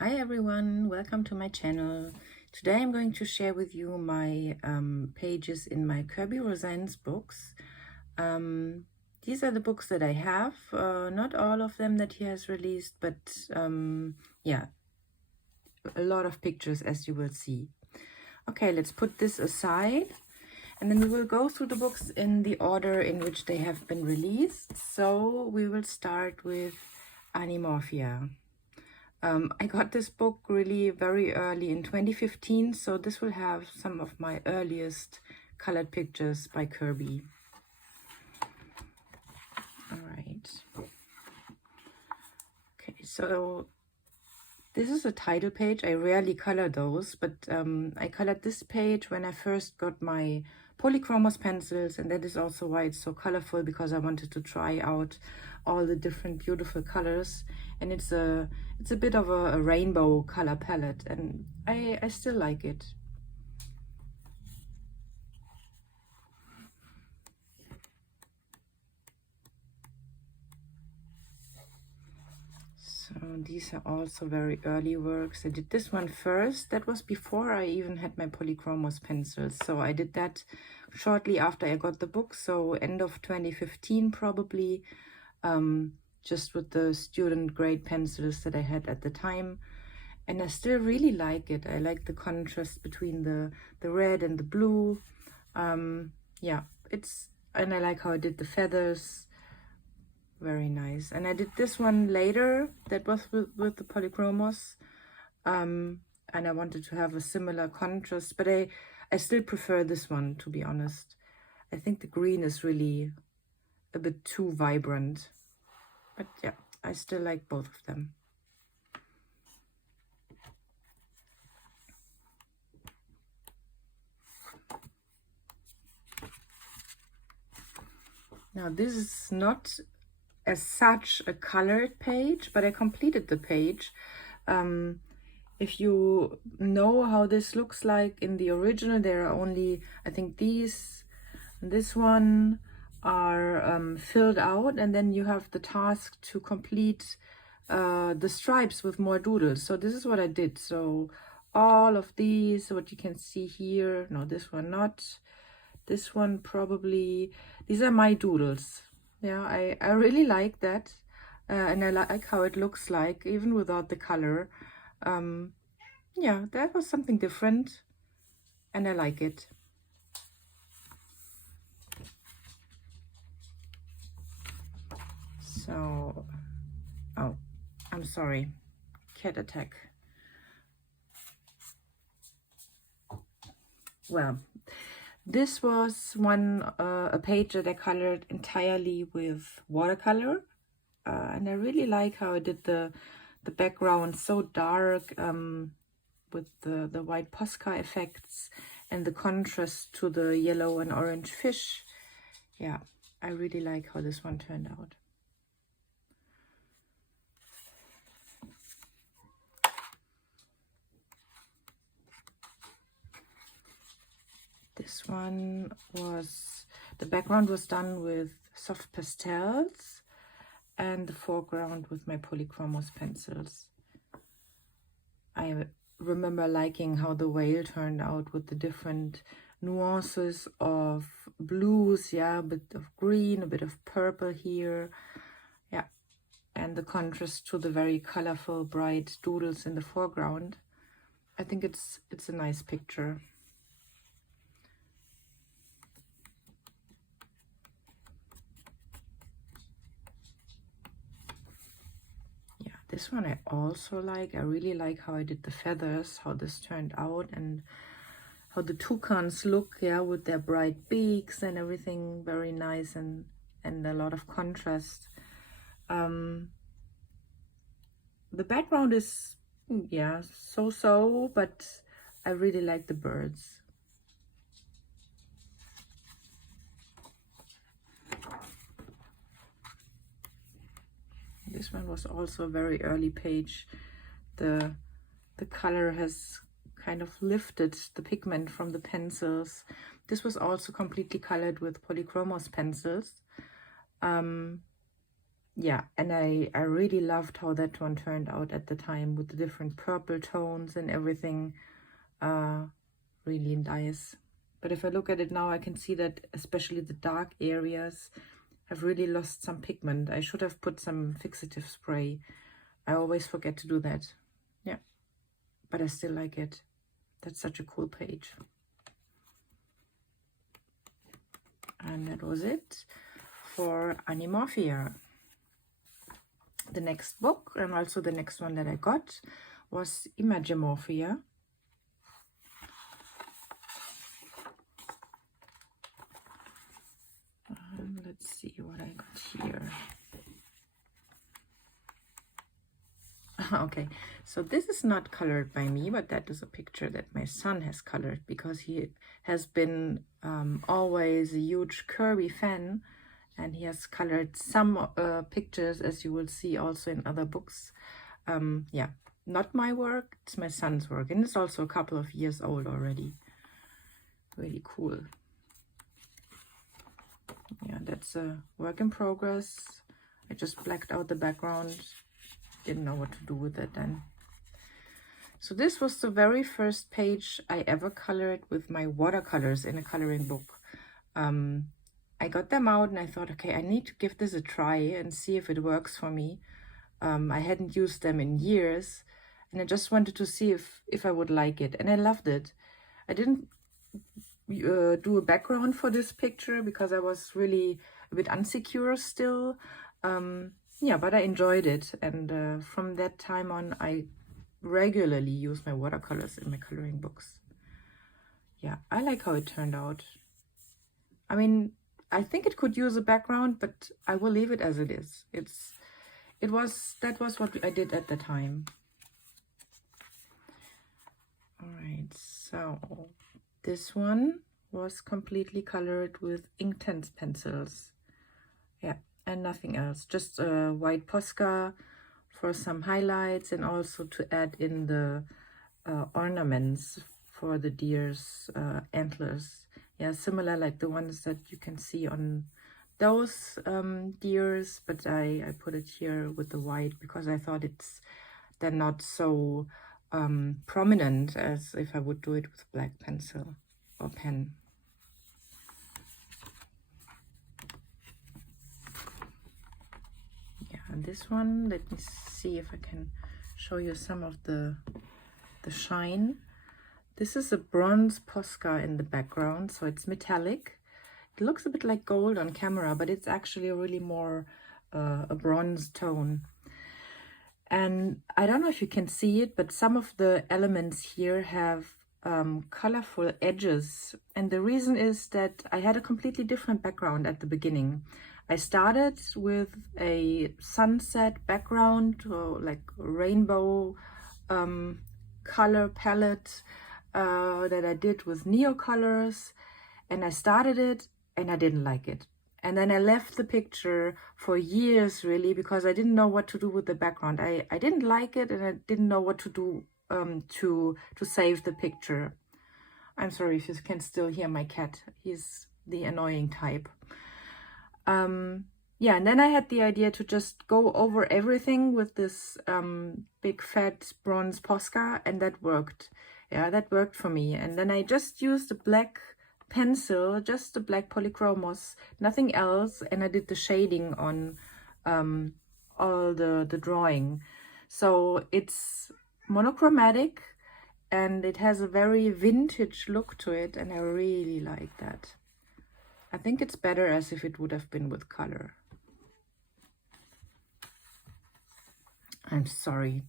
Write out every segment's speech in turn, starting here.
Hi everyone, welcome to my channel. Today I'm going to share with you my pages in my Kerby Rosanes books. These are the books that I have, not all of them that he has released, but yeah, a lot of pictures as you will see. Okay, let's put this aside and then we will go through the books in the order in which they have been released. So we will start with Animorphia. I got this book really very early in 2015, so this will have some of my earliest colored pictures by Kerby. All right. Okay, so this is a title page. I rarely color those, but I colored this page when I first got my polychromos pencils, and that is also why it's so colorful, because I wanted to try out all the different beautiful colors. And it's a bit of a rainbow color palette, and I still like it. So these are also very early works. I did this one first. That was before I even had my polychromos pencils. So I did that shortly after I got the book. So end of 2015 probably, just with the student grade pencils that I had at the time. And I still really like it. I like the contrast between the red and the blue. Yeah, and I like how I did the feathers. Very nice. And I did this one later, that was with the polychromos, and I wanted to have a similar contrast, but I still prefer this one, to be honest. I think the green is really a bit too vibrant, but yeah, I still like both of them. Now this is not as such a colored page, but I completed the page. If you know how this looks like in the original, there are only, I think this one are filled out, and then you have the task to complete the stripes with more doodles. So this is what I did. So all of these, what you can see here, no, this one not, this one probably, these are my doodles. Yeah, I really like that, and I like how it looks like even without the color. Yeah, that was something different, and I like it. So, oh, I'm sorry, cat attack. Well, this was a page that I colored entirely with watercolor, and I really like how I did the background so dark, with the white Posca effects and the contrast to the yellow and orange fish. Yeah, I really like how this one turned out. This one was, the background was done with soft pastels and the foreground with my polychromos pencils. I remember liking how the whale turned out with the different nuances of blues, yeah, a bit of green, a bit of purple here, yeah, and the contrast to the very colorful, bright doodles in the foreground. I think it's a nice picture. This one I also like. I really like how I did the feathers, how this turned out, and how the toucans look, yeah, with their bright beaks and everything. Very nice, and a lot of contrast. The background is, yeah, so, but I really like the birds. This one was also a very early page. The color has kind of lifted the pigment from the pencils. This was also completely colored with polychromos pencils. yeah, and I really loved how that one turned out at the time with the different purple tones and everything. Really nice. But if I look at it now, I can see that especially the dark areas have really lost some pigment. I should have put some fixative spray. I always forget to do that. Yeah, but I still like it. That's such a cool page. And that was it for Animorphia. The next book, and also the next one that I got, was Imagimorphia. Let's see what I got here. Okay, so this is not colored by me, but that is a picture that my son has colored, because he has been always a huge Kerby fan, and he has colored some pictures, as you will see also in other books. Yeah, not my work, it's my son's work, and it's also a couple of years old already. Really cool. Yeah, that's a work in progress. I just blacked out the background. Didn't know what to do with it then. So this was the very first page I ever colored with my watercolors in a coloring book. I got them out and I thought, okay, I need to give this a try and see if it works for me. I hadn't used them in years, and I just wanted to see if I would like it, and I loved it. I didn't do a background for this picture because I was really a bit unsecure still. Yeah, but I enjoyed it, and from that time on, I regularly use my watercolors in my coloring books. Yeah, I like how it turned out. I mean, I think it could use a background, but I will leave it as it is. That was what I did at the time. All right, so this one was completely colored with Inktense pencils. Yeah, and nothing else. Just a white Posca for some highlights, and also to add in the ornaments for the deer's antlers. Yeah, similar like the ones that you can see on those deers, but I put it here with the white because I thought they're not so prominent as if I would do it with black pencil or pen. Yeah, and this one, let me see if I can show you some of the shine. This is a bronze Posca in the background, so it's metallic. It looks a bit like gold on camera, but it's actually really more a bronze tone. And I don't know if you can see it, but some of the elements here have colorful edges. And the reason is that I had a completely different background at the beginning. I started with a sunset background, or like rainbow color palette that I did with neocolors, and I started it and I didn't like it. And then I left the picture for years, really, because I didn't know what to do with the background. I didn't like it, and I didn't know what to do to save the picture. I'm sorry if you can still hear my cat. He's the annoying type. Yeah, and then I had the idea to just go over everything with this big fat bronze Posca, and that worked. Yeah, that worked for me. And then I just used a black pencil, just the black polychromos, nothing else, and I did the shading on all the drawing. So it's monochromatic, and it has a very vintage look to it, and I really like that. I think it's better as if it would have been with color. I'm sorry.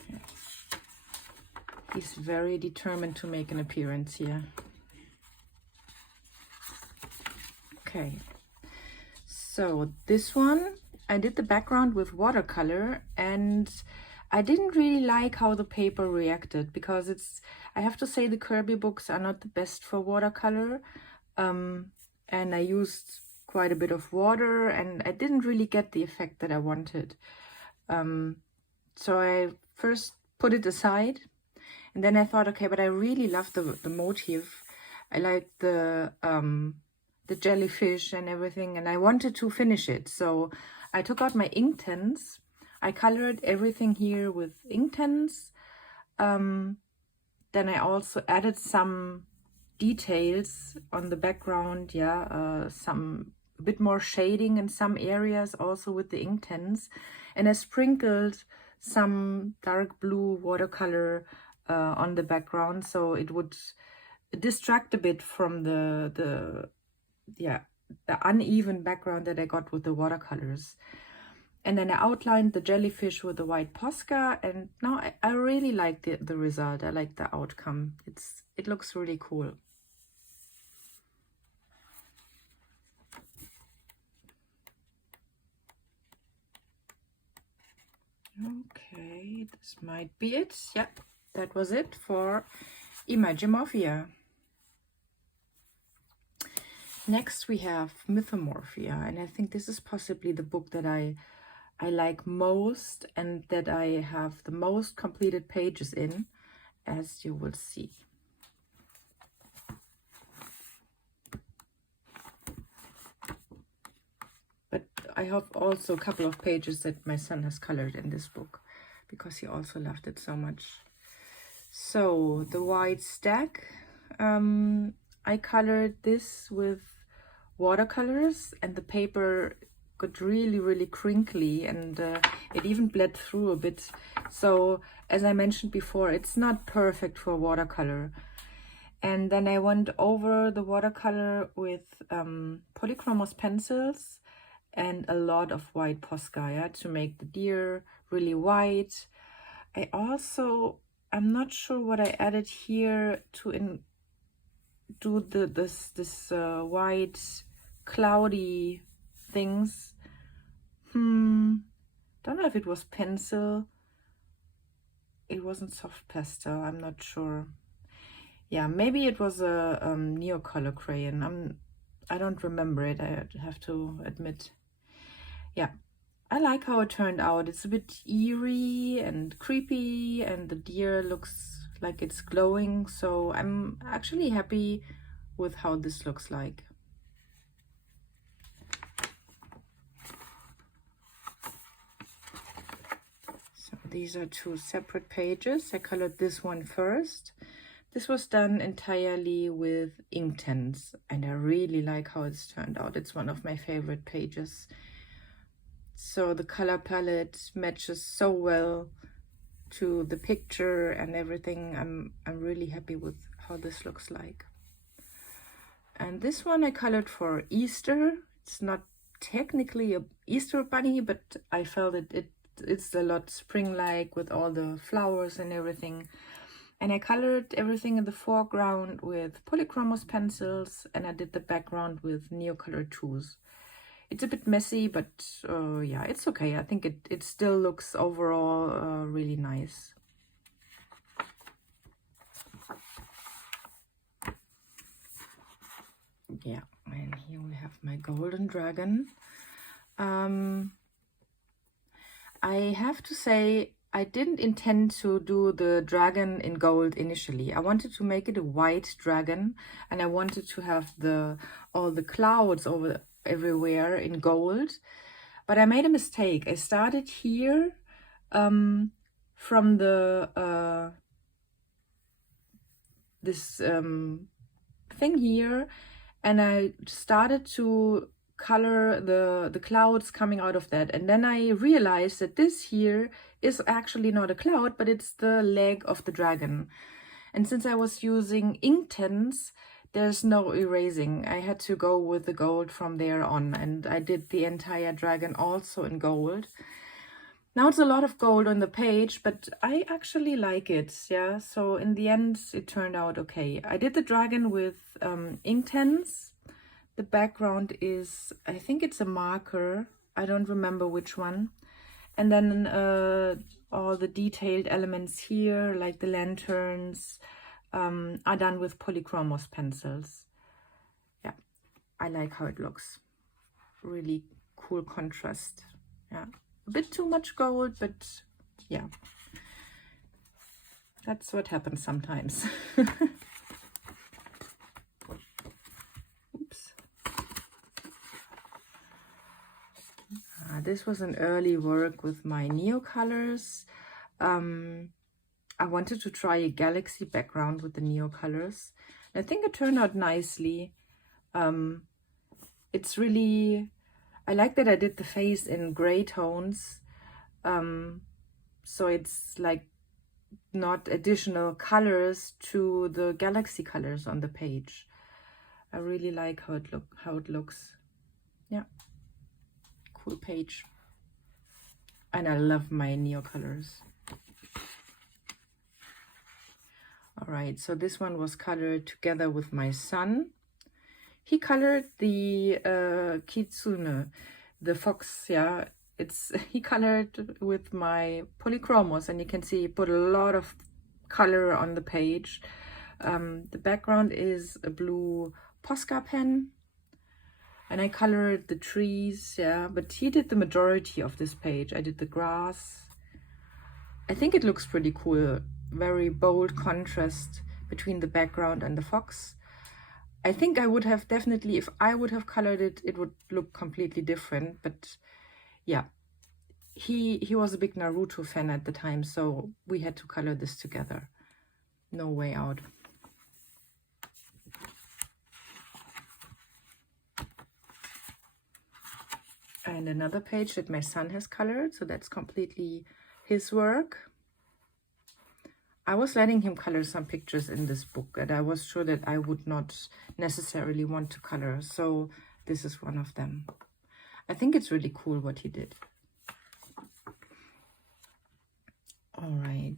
Okay. He's very determined to make an appearance here. Okay. So this one, I did the background with watercolor, and I didn't really like how the paper reacted, because I have to say the Kerby books are not the best for watercolor. And I used quite a bit of water, and I didn't really get the effect that I wanted. So I first put it aside, and then I thought, okay, but I really love the motif. I liked the jellyfish and everything, and I wanted to finish it. So I took out my Inktense. I colored everything here with Inktense. Then I also added some details on the background, yeah, some a bit more shading in some areas also with the Inktense. And I sprinkled some dark blue watercolor on the background, so it would distract a bit from the uneven background that I got with the watercolors. And then I outlined the jellyfish with the white Posca, and now I really like the result. I like the outcome. It looks really cool. Okay, this might be it. Yep, that was it for Imagimorphia. Next we have Mythomorphia, and I think this is possibly the book that I like most and that I have the most completed pages in, as you will see. But I have also a couple of pages that my son has colored in this book because he also loved it so much. So the white stack, I colored this with watercolors, and the paper got really crinkly, and it even bled through a bit. So as I mentioned before, it's not perfect for watercolor. And then I went over the watercolor with polychromos pencils and a lot of white Posca to make the deer really white. I'm not sure what I added here to do this white cloudy things. Don't know if it was pencil. It wasn't soft pastel, I'm not sure. Yeah, maybe it was a Neocolor crayon. I don't remember it, I have to admit. Yeah, I like how it turned out. It's a bit eerie and creepy, and the deer looks like it's glowing, so I'm actually happy with how this looks like. So these are two separate pages. I colored this one first. This was done entirely with Inktense, and I really like how it's turned out. It's one of my favorite pages. So the color palette matches so well to the picture and everything. I'm really happy with how this looks like. And this one I colored for Easter. It's not technically a Easter bunny, but I felt it's a lot spring-like with all the flowers and everything. And I colored everything in the foreground with polychromos pencils, and I did the background with Neocolor 2s. It's a bit messy, but yeah, it's okay. I think it still looks overall really nice. Yeah, and here we have my golden dragon. I have to say, I didn't intend to do the dragon in gold initially. I wanted to make it a white dragon, and I wanted to have all the clouds everywhere in gold. But I made a mistake. I started here from the this thing here, and I started to color the clouds coming out of that, and then I realized that this here is actually not a cloud, but it's the leg of the dragon. And since I was using Inktense, there's no erasing. I had to go with the gold from there on, and I did the entire dragon also in gold. Now it's a lot of gold on the page, but I actually like it, yeah. So in the end, it turned out okay. I did the dragon with Inktense. The background is, I think it's a marker. I don't remember which one. And then all the detailed elements here, like the lanterns, are done with polychromos pencils. Yeah, I like how it looks. Really cool contrast. Yeah, a bit too much gold, but yeah, that's what happens sometimes. this was an early work with my Neo colors. I wanted to try a galaxy background with the Neo colors. I think it turned out nicely. It's really, I like that I did the face in gray tones. So it's like not additional colors to the galaxy colors on the page. I really like how it looks. Yeah, cool page. And I love my Neo colors. All right, so this one was colored together with my son. He colored the kitsune, the fox, yeah. He colored with my polychromos, and you can see he put a lot of color on the page. The background is a blue Posca pen, and I colored the trees, yeah, but he did the majority of this page. I did the grass. I think it looks pretty cool. Very bold contrast between the background and the fox. I think I would have definitely, if I would have colored it, it would look completely different. But yeah, he was a big Naruto fan at the time, so we had to color this together. No way out. And another page that my son has colored, so that's completely his work. I was letting him color some pictures in this book, and I was sure that I would not necessarily want to color, so this is one of them. I think it's really cool what he did. All right,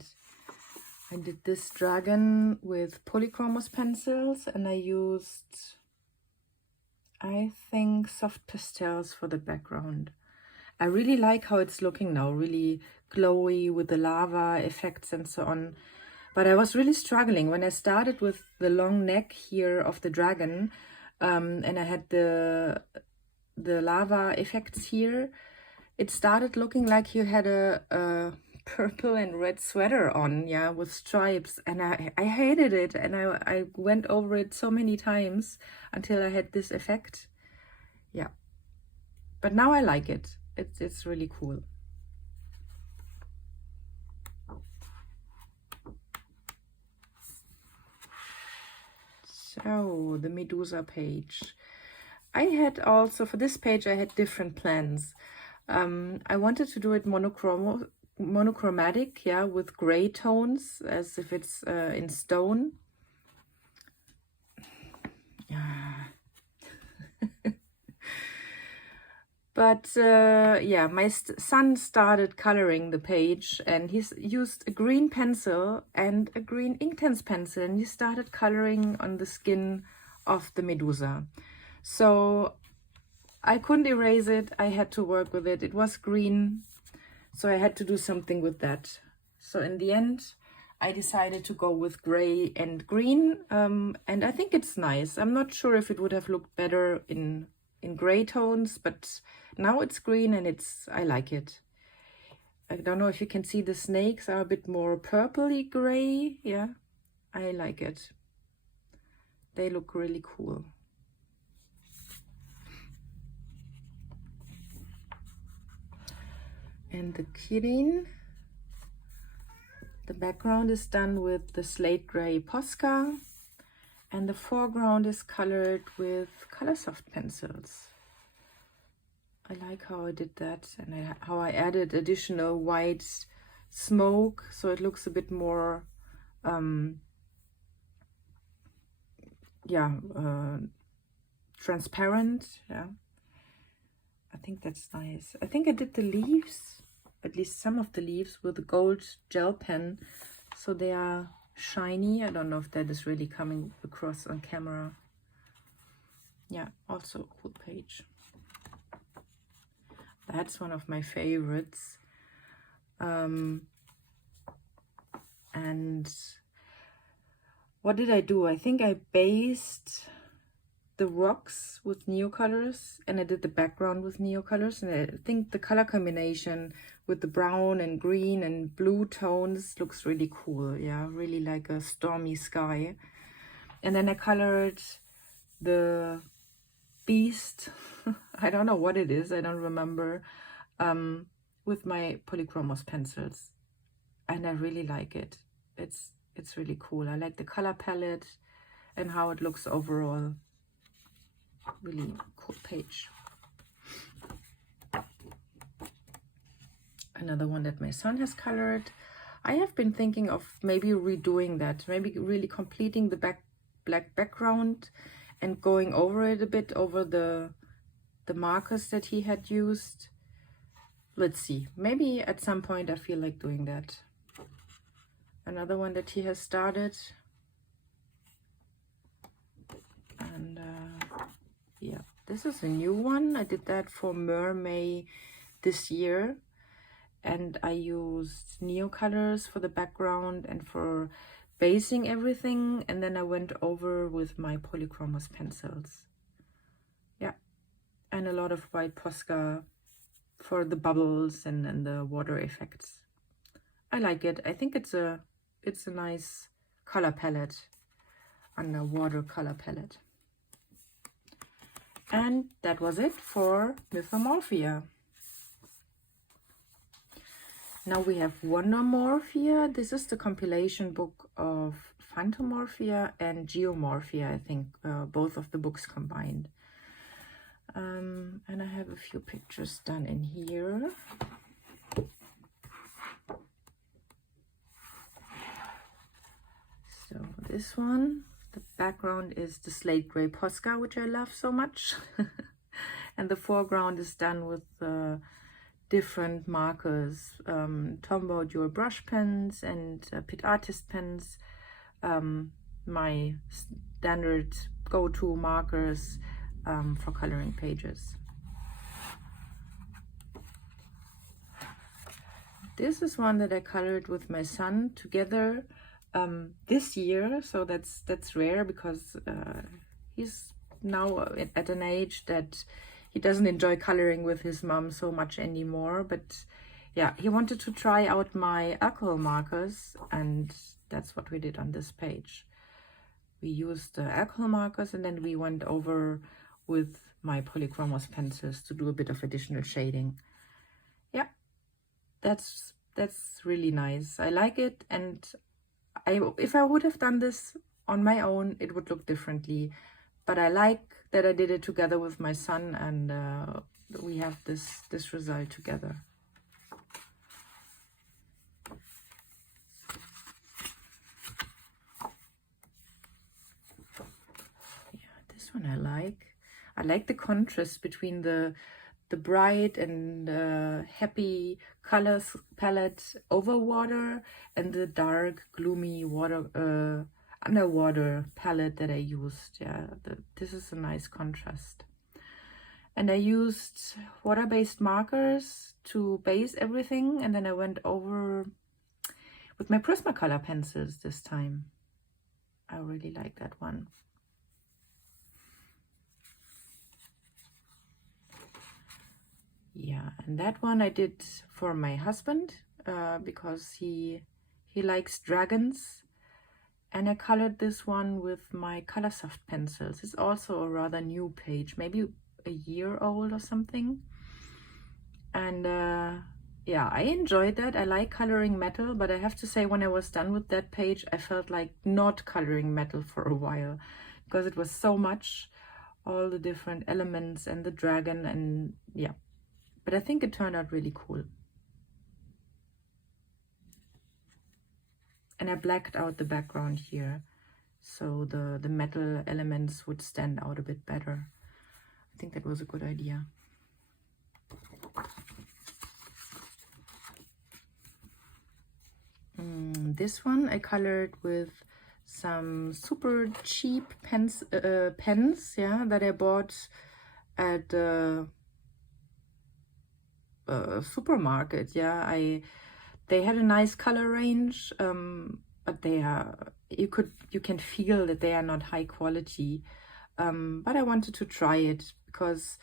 I did this dragon with polychromos pencils, and I used, I think, soft pastels for the background. I really like how it's looking now, really glowy with the lava effects and so on. But I was really struggling when I started with the long neck here of the dragon, and I had the lava effects here. It started looking like you had a purple and red sweater on, yeah, with stripes, and I hated it, and I went over it so many times until I had this effect. Yeah, but now I like it. It's really cool. So the Medusa page. I had also, for this page, I had different plans. I wanted to do it monochromatic, yeah, with gray tones, as if it's in stone. But yeah, my son started coloring the page, and he's used a green pencil and a green Inktense pencil, and he started coloring on the skin of the Medusa. So I couldn't erase it. I had to work with it. It was green, so I had to do something with that. So in the end, I decided to go with gray and green, and I think it's nice. I'm not sure if it would have looked better in gray tones, but now it's green, and I like it. I don't know if you can see the snakes are a bit more purpley gray. Yeah, I like it. They look really cool. And the Kirin, the background is done with the slate gray Posca, and the foreground is colored with Colorsoft pencils. I like how I did that, and how I added additional white smoke, so it looks a bit more transparent. Yeah, I think that's nice. I think I did the leaves, at least some of the leaves, with a gold gel pen, so they are shiny. I don't know if that is really coming across on camera. Yeah, also a cool page. That's one of my favorites. And what did I do? I think I based the rocks with neocolors, and I did the background with neocolors, and I think the color combination with the brown and green and blue tones looks really cool. Yeah, really like a stormy sky. And then I colored the beast. I don't know what it is, I don't remember, with my polychromos pencils, and I really like it. It's really cool. I like the color palette and how it looks overall. Really cool page. Another one that my son has colored. I have been thinking of maybe redoing that, maybe really completing the black background and going over it a bit, over the markers that he had used. Let's see, maybe at some point I feel like doing that. Another one that he has started. And yeah, this is a new one. I did that for May this year. And I used Neo colors for the background and for basing everything. And then I went over with my polychromos pencils. Yeah, and a lot of white Posca for the bubbles and the water effects. I like it. I think it's a nice color palette, and a watercolor palette. And that was it for Mythomorphia. Now we have Wondermorphia. This is the compilation book of Phantomorphia and Geomorphia, I think, both of the books combined. And I have a few pictures done in here. So this one, the background is the slate gray Posca, which I love so much. And the foreground is done with different markers, Tombow dual brush pens and Pitt Artist pens, my standard go-to markers for coloring pages. This is one that I colored with my son together this year, so that's rare because he's now at an age that he doesn't enjoy coloring with his mom so much anymore. But yeah, he wanted to try out my alcohol markers, and that's what we did on this page. We used the alcohol markers, and then we went over with my polychromos pencils to do a bit of additional shading. Yeah, that's really nice. I like it, and if I would have done this on my own, it would look differently. But I like that I did it together with my son, and we have this result together. Yeah, this one I like. I like the contrast between the bright and happy colors palette over water and the dark, gloomy water underwater palette that I used. Yeah, this is a nice contrast. And I used water-based markers to base everything, and then I went over with my Prismacolor pencils this time. I really like that one. Yeah, and that one I did for my husband because he likes dragons. And I colored this one with my Colorsoft pencils. It's also a rather new page, maybe a year old or something. And yeah, I enjoyed that. I like coloring metal, but I have to say, when I was done with that page, I felt like not coloring metal for a while because it was so much, all the different elements and the dragon, and yeah. But I think it turned out really cool. And I blacked out the background here, so the metal elements would stand out a bit better. I think that was a good idea. This one I colored with some super cheap pens, yeah, that I bought at the supermarket. Yeah, they had a nice color range, but they are, you can feel that they are not high quality. But I wanted to try it because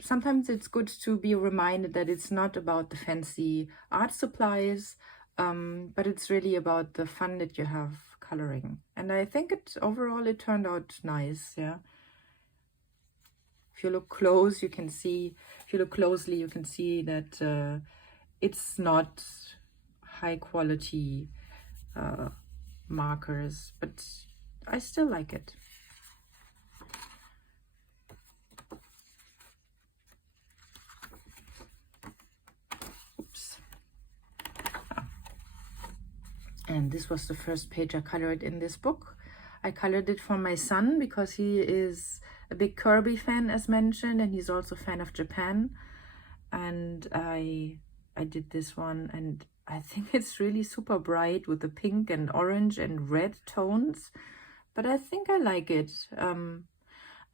sometimes it's good to be reminded that it's not about the fancy art supplies, but it's really about the fun that you have coloring. And I think overall it turned out nice. Yeah, If you look close, you can see, if you look closely, you can see that it's not high quality markers, but I still like it. Oops. And this was the first page I colored in this book. I colored it for my son because he is a big Kerby fan, as mentioned, and he's also a fan of Japan. And I did this one, and I think it's really super bright with the pink and orange and red tones, but I think I like it.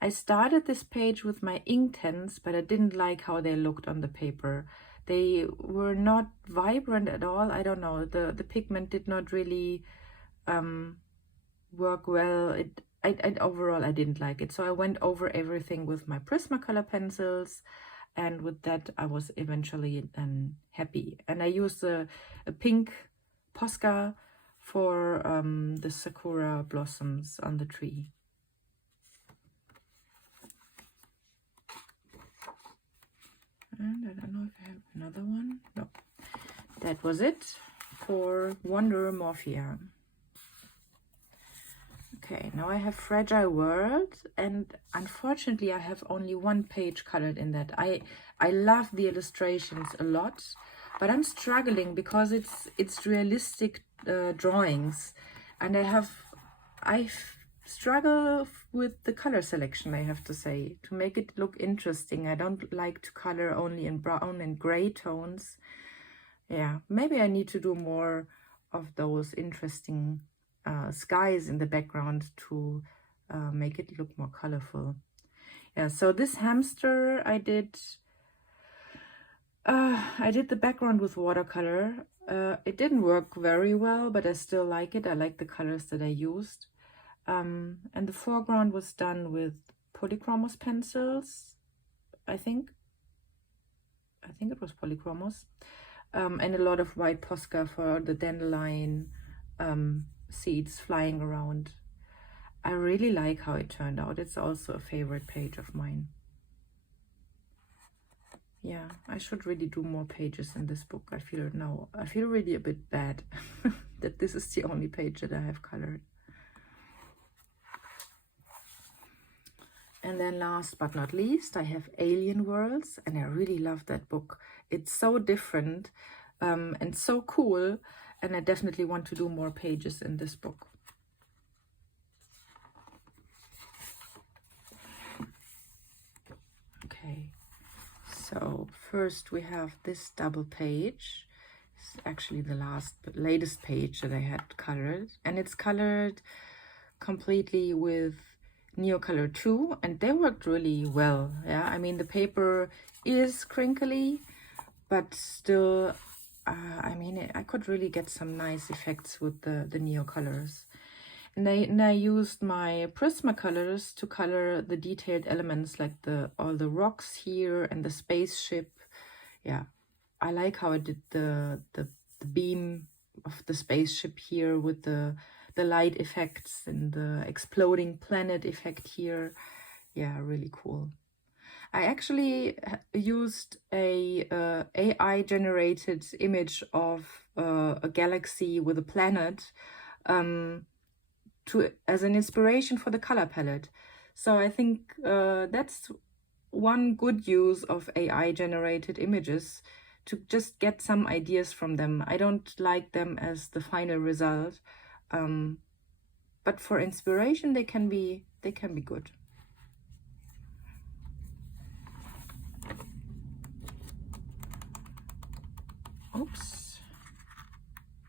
I started this page with my Inktense, but I didn't like how they looked on the paper. They were not vibrant at all. I don't know, the pigment did not really work well. Overall I didn't like it, so I went over everything with my Prismacolor pencils, and with that I was eventually happy. And I used a pink Posca for the sakura blossoms on the tree. And I don't know if I have another one. No, that was it for Wondermorphia. Okay, now I have Fragile World, and unfortunately I have only one page colored in that. I love the illustrations a lot, but I'm struggling because it's realistic drawings, and I struggle with the color selection, I have to say, to make it look interesting. I don't like to color only in brown and gray tones. Yeah, maybe I need to do more of those interesting skies in the background to make it look more colorful. Yeah, so this hamster I did the background with watercolor. It didn't work very well, but I still like it. I like the colors that I used. And the foreground was done with polychromos pencils, I think it was polychromos, and a lot of white Posca for the dandelion seeds flying around. I really like how it turned out. It's also a favorite page of mine. Yeah, I should really do more pages in this book. I feel really a bit bad that this is the only page that I have colored. And then last but not least, I have Alien Worlds, and I really love that book. It's so different and so cool, and I definitely want to do more pages in this book. Okay, so first we have this double page. It's actually the latest page that I had colored, and it's colored completely with Neocolor 2, and they worked really well. Yeah, I mean, the paper is crinkly, but still, I mean, I could really get some nice effects with the Neocolors. And I used my Prismacolors to color the detailed elements, like all the rocks here and the spaceship. Yeah, I like how I did the beam of the spaceship here with the light effects and the exploding planet effect here. Yeah, really cool. I actually used a AI generated image of a galaxy with a planet as an inspiration for the color palette. So I think that's one good use of AI generated images, to just get some ideas from them. I don't like them as the final result, but for inspiration they can be good. Oops,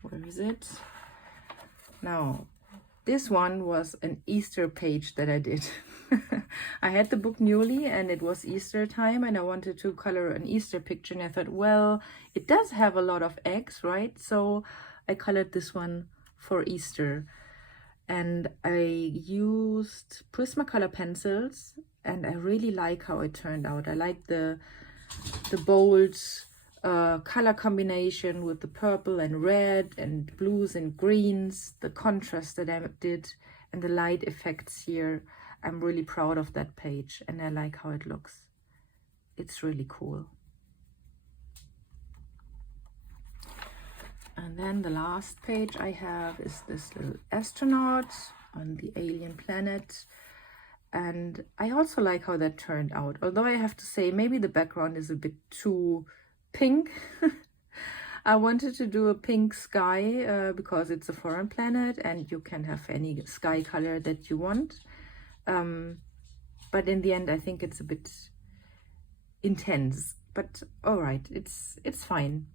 where is it now? This one was an Easter page that I did. I had the book newly and it was Easter time, and I wanted to color an Easter picture, and I thought, well, it does have a lot of eggs, right? So I colored this one for Easter, and I used Prismacolor pencils, and I really like how it turned out. I like the bold color combination with the purple and red and blues and greens, the contrast that I did, and the light effects here. I'm really proud of that page, and I like how it looks. It's really cool. And then the last page I have is this little astronaut on the alien planet. And I also like how that turned out. Although I have to say, maybe the background is a bit too pink. I wanted to do a pink sky because it's a foreign planet and you can have any sky color that you want. But in the end, I think it's a bit intense. But all right, it's fine.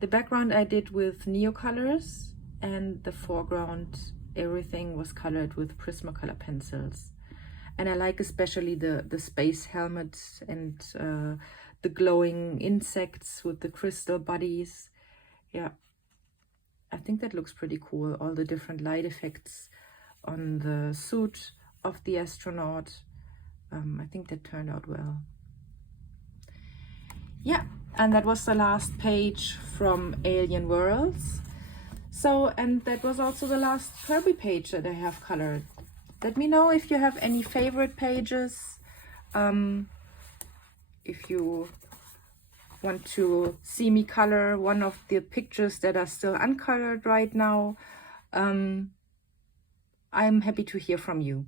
The background I did with Neocolors, and the foreground, everything was colored with Prismacolor pencils. And I like especially the space helmet and the glowing insects with the crystal bodies. Yeah, I think that looks pretty cool. All the different light effects on the suit of the astronaut. I think that turned out well. Yeah, and that was the last page from Alien Worlds. So, and that was also the last Kerby page that I have colored. Let me know if you have any favorite pages, if you want to see me color one of the pictures that are still uncolored right now. I'm happy to hear from you.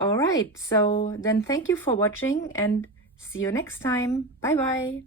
All right, so then thank you for watching and see you next time. Bye bye.